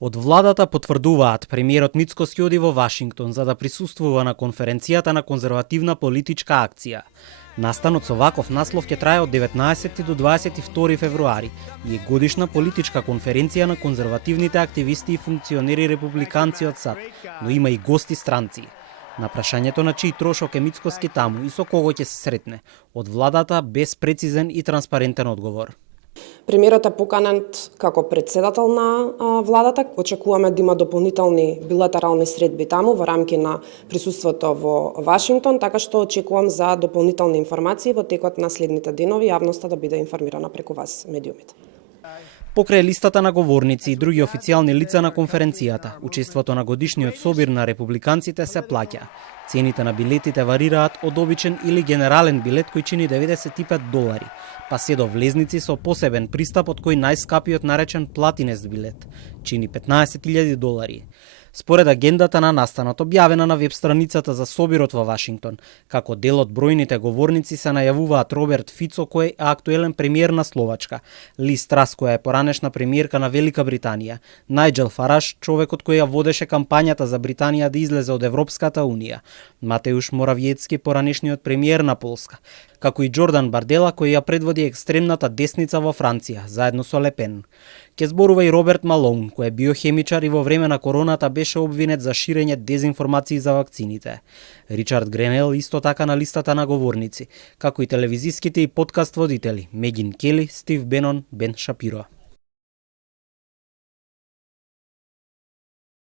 Од владата потврдуваат премиерот Мицкоски оди во Вашингтон за да присуствува на конференцијата на конзервативна политичка акција. Настанот со ваков наслов ќе трае од 19 до 22 февруари и е годишна политичка конференција на конзервативните активисти и функционери републиканци од САД, но има и гости странци. На прашањето на чиј трошок е Мицкоски таму и со кого ќе се сретне, од владата без прецизен и транспарентен одговор. Премиерот е поканет како председател на владата. Очекуваме да има дополнителни билатерални средби таму во рамки на присуството во Вашингтон, така што очекувам за дополнителни информации во текот на следните денови јавноста да биде информирана преку вас, медиумите. Покрај листата на говорници и други официјални лица на конференцијата, учеството на годишниот собир на републиканците се плаќа. Цените на билетите варираат од обичен или генерален билет кој чини $95, па се до влезници со посебен пристап од кој најскапиот наречен платинест билет чини $15,000. Според агендата на настанот објавена на веб страницата за собирот во Вашингтон, како дел од бројните говорници се најавуваат Роберт Фицо кој е актуелен премиер на Словачка, Лиз Трас која е поранешна премиерка на Велика Британија, Најджел Фараш, човекот кој ја водеше кампањата за Британија да излезе од Европската Унија, Матеуш Моравиецки, поранешниот премиер на Полска, како и Џордан Бардела кој ја предводи екстремната десница во Франција, заедно со Лепен. Ке зборува и Роберт Малоун, кој е биохемичар и во време на короната беше обвинет за ширење дезинформации за вакцините. Ричард Гренел исто така на листата на говорници, како и телевизиските и подкаст водители Мегин Кели, Стив Бенон, Бен Шапиро.